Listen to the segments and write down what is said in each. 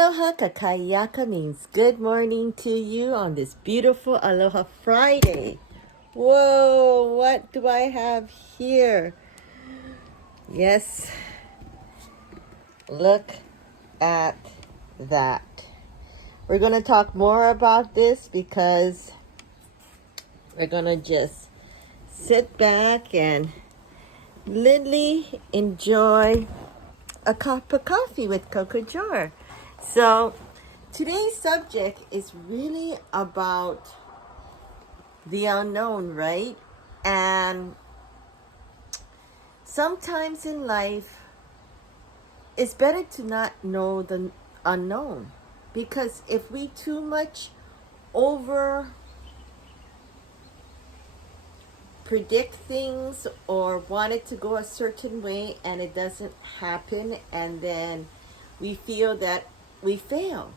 Aloha kakayaka means good morning to you on this beautiful Aloha Friday. Whoa, what do I have here? Yes, look at that. We're going to talk more about this because we're going to just sit back and literally enjoy a cup of coffee with Cocojor. So today's subject is really about the unknown, right? And sometimes in life, it's better to not know the unknown, because if we too much over predict things or want it to go a certain way and it doesn't happen, and then we feel that we fail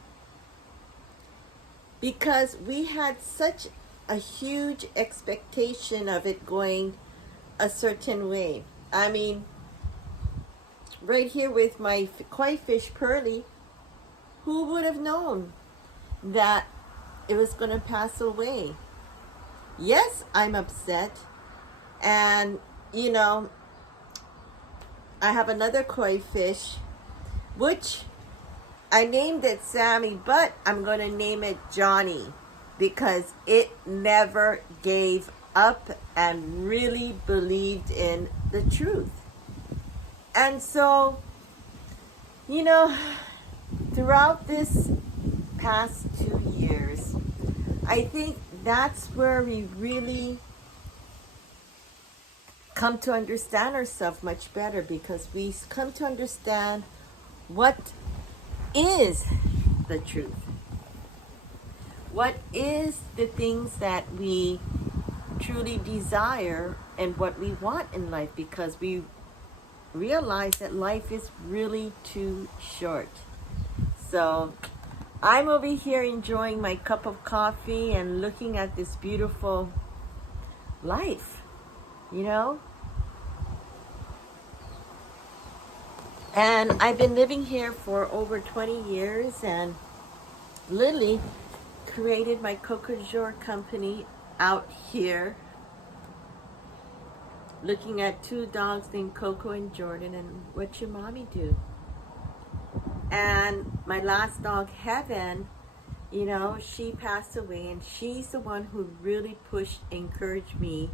because we had such a huge expectation of it going a certain way. I mean, right here with my koi fish Pearly, who would have known that it was going to pass away? Yes, I'm upset. And, I have another koi fish, which I named it Sammy, but I'm going to name it Johnny because it never gave up and really believed in the truth. And so, throughout this past 2 years, I think that's where we really come to understand ourselves much better, because we come to understand what is the truth. What is the things that we truly desire and what we want in life, because we realize that life is really too short. So I'm over here enjoying my cup of coffee and looking at this beautiful life, And I've been living here for over 20 years, and Lily created my Cocojor company out here, looking at 2 dogs named Coco and Jordan, and what your mommy do. And my last dog, Heaven, she passed away, and she's the one who really encouraged me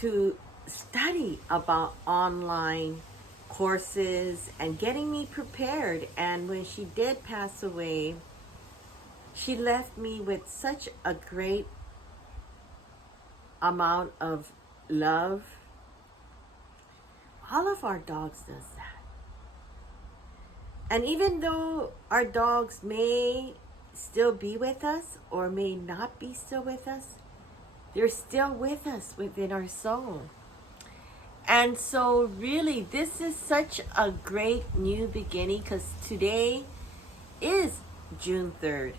to study about online courses and getting me prepared. And when she did pass away, she left me with such a great amount of love. All of our dogs does that. And even though our dogs may still be with us or may not be still with us, they're still with us within our soul. And so really, this is such a great new beginning, because today is June 3rd.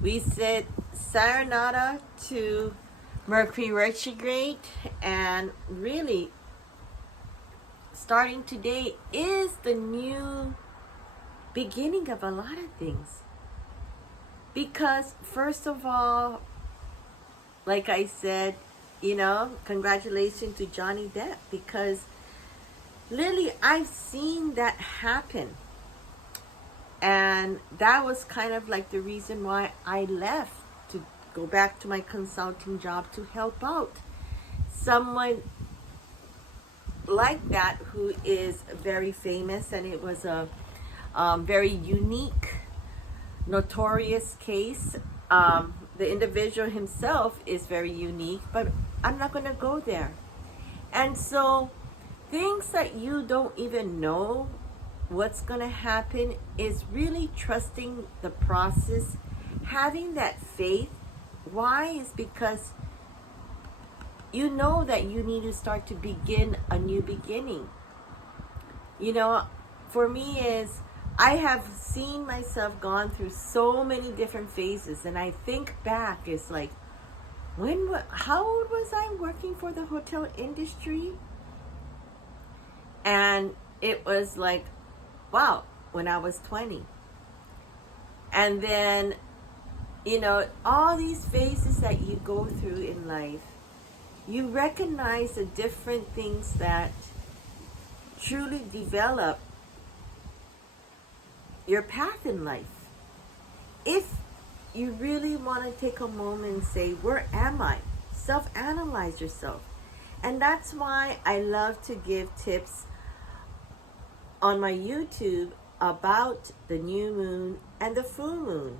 We said sayonara to Mercury retrograde, and really starting today is the new beginning of a lot of things. Because first of all, like I said, congratulations to Johnny Depp, because Lily, I've seen that happen. And that was kind of like the reason why I left, to go back to my consulting job to help out someone like that who is very famous. And it was a very unique, notorious case. The individual himself is very unique, but I'm not going to go there. And so things that you don't even know what's going to happen is really trusting the process, having that faith. Why? Is because you know that you need to start to begin a new beginning. For me is, I have seen myself gone through so many different phases, and I think back, it's like, how old was I working for the hotel industry? And it was like, wow, when I was 20. And then, all these phases that you go through in life, you recognize the different things that truly develop your path in life. If you really want to take a moment and say, where am I? Self-analyze yourself. And that's why I love to give tips on my YouTube about the new moon and the full moon.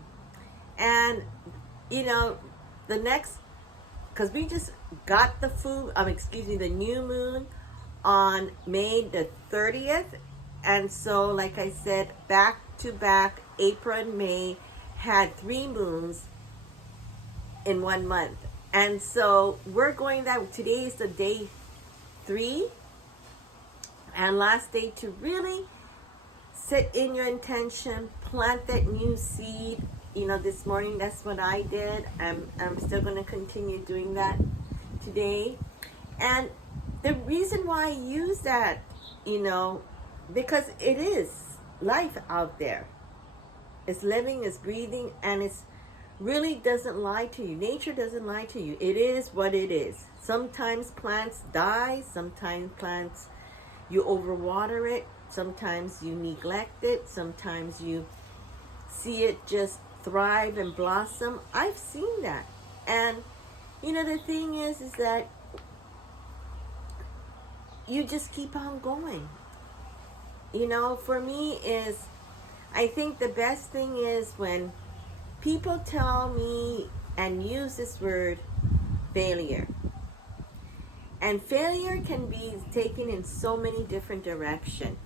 And, the next, because we just got the new moon on May the 30th. And so, like I said, back to back, April and May had 3 moons in 1 month. And so we're going that today is the day 3 and last day to really sit in your intention, plant that new seed. This morning, that's what I did. I'm still going to continue doing that today. And the reason why I use that, because it is life out there. It's living, it's breathing, and it's really doesn't lie to you. Nature doesn't lie to you. It is what it is. Sometimes plants die. Sometimes plants, you overwater it. Sometimes you neglect it. Sometimes you see it just thrive and blossom. I've seen that. And, the thing is that you just keep on going. For me I think the best thing is when people tell me and use this word failure. And failure can be taken in so many different directions.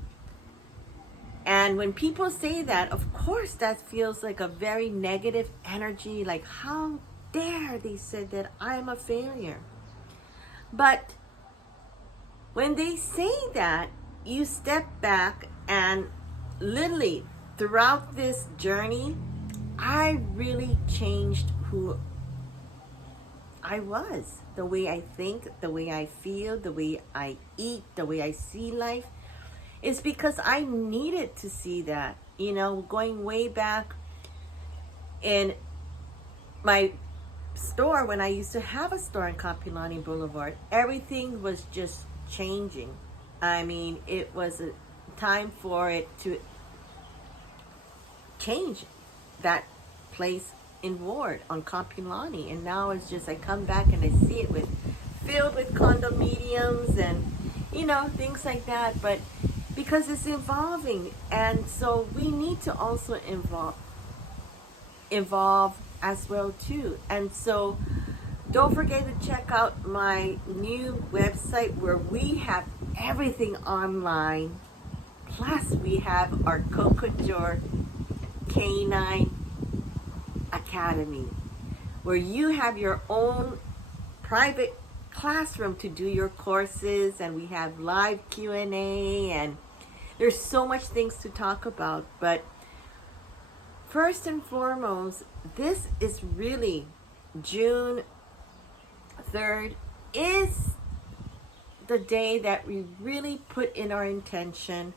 And when people say that, of course, that feels like a very negative energy, like how dare they say that I'm a failure. But when they say that, you step back and literally throughout this journey, I really changed who I was, the way I think, the way I feel, the way I eat, the way I see life. It's because I needed to see that, going way back in my store when I used to have a store in Kapilani Boulevard, everything was just changing. I mean, it was a time for it to change that place in Ward on Kapilani. And now it's just, I come back and I see it filled with condominiums and, things like that. But because it's evolving, and so we need to also evolve as well too. And so don't forget to check out my new website where we have everything online. Plus we have our Cocojor Canine Academy, where you have your own private classroom to do your courses, and we have live Q&A, and there's so much things to talk about. But first and foremost, this is really June 3rd is the day that we really put in our intention,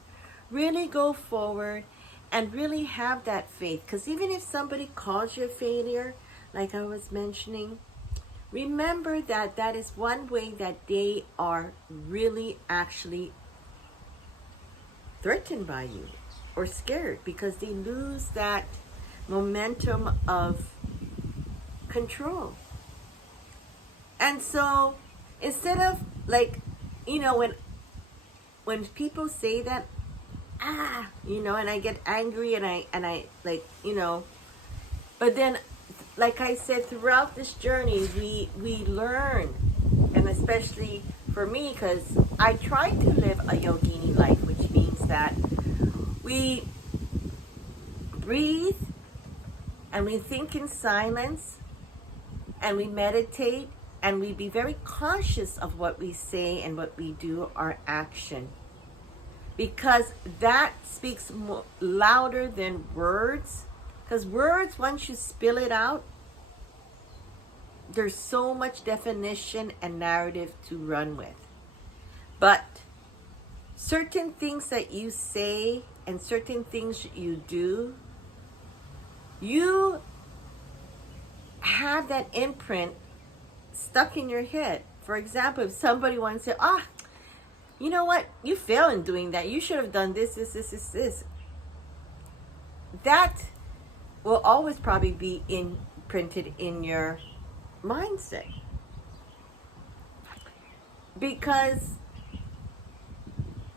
really go forward, and really have that faith. Because even if somebody calls you a failure, like I was mentioning, remember that that is one way that they are really actually threatened by you or scared, because they lose that momentum of control. And so instead of when people say that, and I get angry and I but then, like I said, throughout this journey, we learn, and especially for me, because I try to live a yogini life, which means that we breathe and we think in silence and we meditate and we be very conscious of what we say and what we do, our action. Because that speaks louder than words. Because words, once you spill it out, there's so much definition and narrative to run with. But certain things that you say and certain things you do you have that imprint stuck in your head. For example, if somebody wants to say, you know what, you failed in doing that, you should have done this, that will always probably be imprinted in your mindset. Because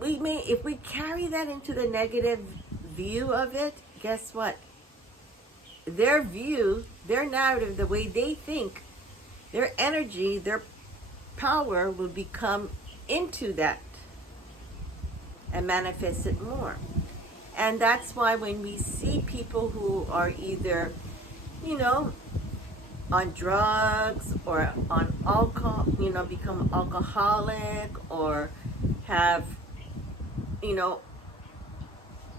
if we carry that into the negative view of it, guess what? Their view, their narrative, the way they think, their energy, their power will become into that and manifest it more. And that's why when we see people who are either, on drugs or on alcohol, become alcoholic, or have,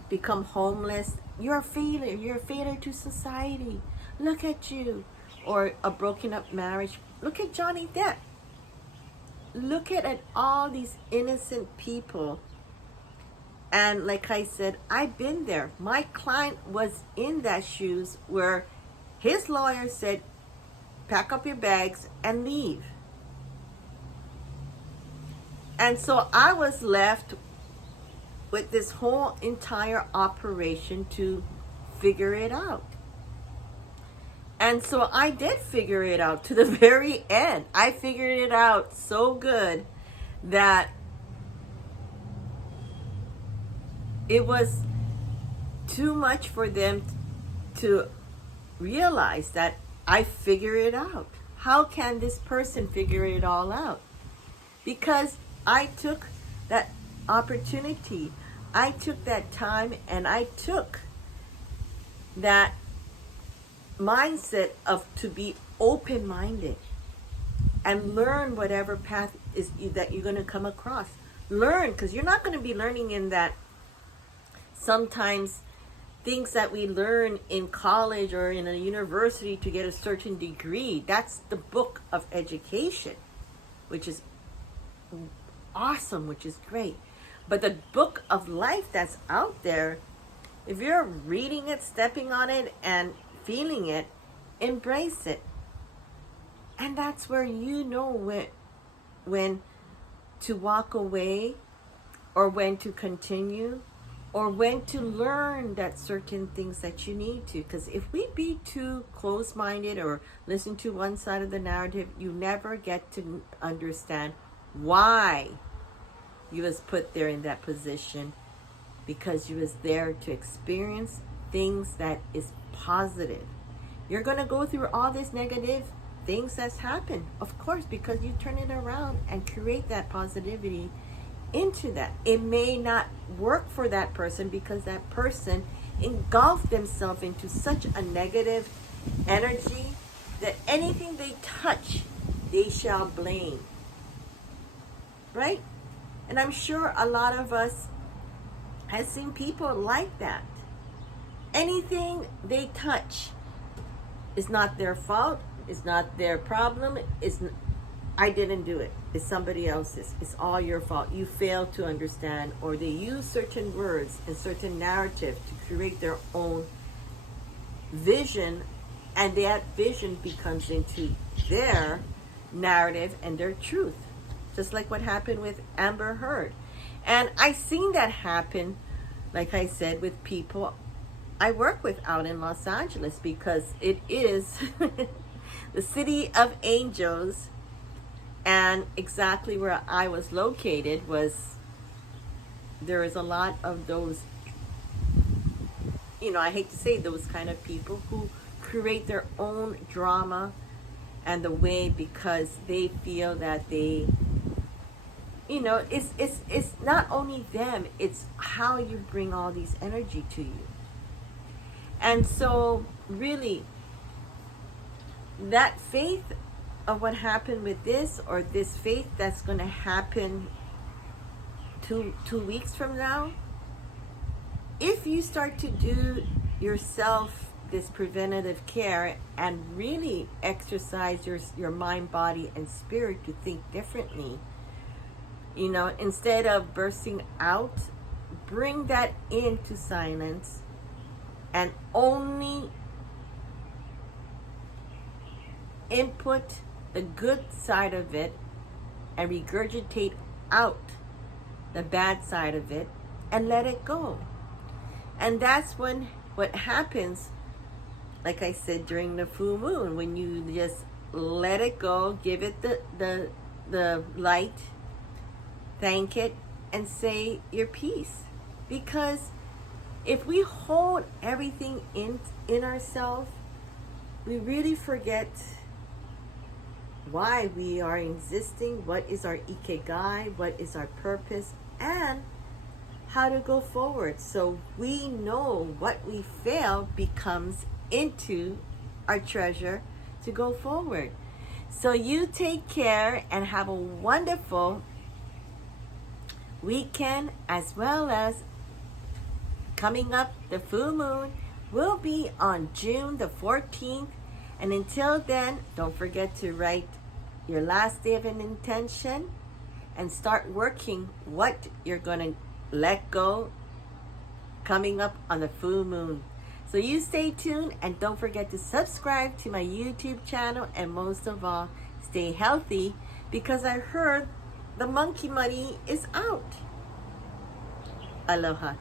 become homeless, you're a failure. You're a failure to society. Look at you. Or a broken up marriage. Look at Johnny Depp. Look at all these innocent people. And like I said, I've been there. My client was in that shoes where his lawyer said, pack up your bags and leave. And so I was left with this whole entire operation to figure it out. And so I did figure it out to the very end. I figured it out so good that it was too much for them to realize that I figured it out. How can this person figure it all out? Because I took that opportunity, I took that time, and I took that mindset of to be open-minded and learn whatever path is that you're going to come across. Learn, because you're not going to be learning in that sometimes things that we learn in college or in a university to get a certain degree. That's the book of education, which is awesome, which is great. But the book of life that's out there, if you're reading it, stepping on it, and feeling it, embrace it. And that's where you know when to walk away, or when to continue, or when to learn that certain things that you need to. Because if we be too close-minded or listen to one side of the narrative, you never get to understand why you was put there in that position, because you was there to experience things that is positive. You're going to go through all this negative things that's happened, of course, because you turn it around and create that positivity into that. It may not work for that person because that person engulfed themselves into such a negative energy that anything they touch, they shall blame. Right? And I'm sure a lot of us has seen people like that. Anything they touch is not their fault, it's not their problem, I didn't do it, it's somebody else's, it's all your fault, you failed to understand. Or they use certain words and certain narrative to create their own vision, and that vision becomes into their narrative and their truth. Just like what happened with Amber Heard. And I've seen that happen, like I said, with people I work with out in Los Angeles, because it is the city of angels. And exactly where I was located there is a lot of those, I hate to say those kind of people who create their own drama and the way, because they feel that they, it's not only them, it's how you bring all these energy to you. And so really, that faith of what happened with this, or this faith that's going to happen two weeks from now, if you start to do yourself this preventative care and really exercise your mind, body, and spirit to think differently, instead of bursting out, bring that into silence and only input the good side of it and regurgitate out the bad side of it and let it go. And that's when what happens, like I said, during the full moon, when you just let it go, give it the light, thank it, and say your piece. Because if we hold everything in ourselves, we really forget why we are existing, what is our ikigai, what is our purpose, and how to go forward. So we know what we fail becomes into our treasure to go forward. So you take care and have a wonderful weekend, as well as coming up, the full moon will be on June the 14th. And until then, don't forget to write your last day of an intention and start working what you're going to let go coming up on the full moon. So you stay tuned, and don't forget to subscribe to my YouTube channel, and most of all, stay healthy, because I heard the monkey money is out. Aloha.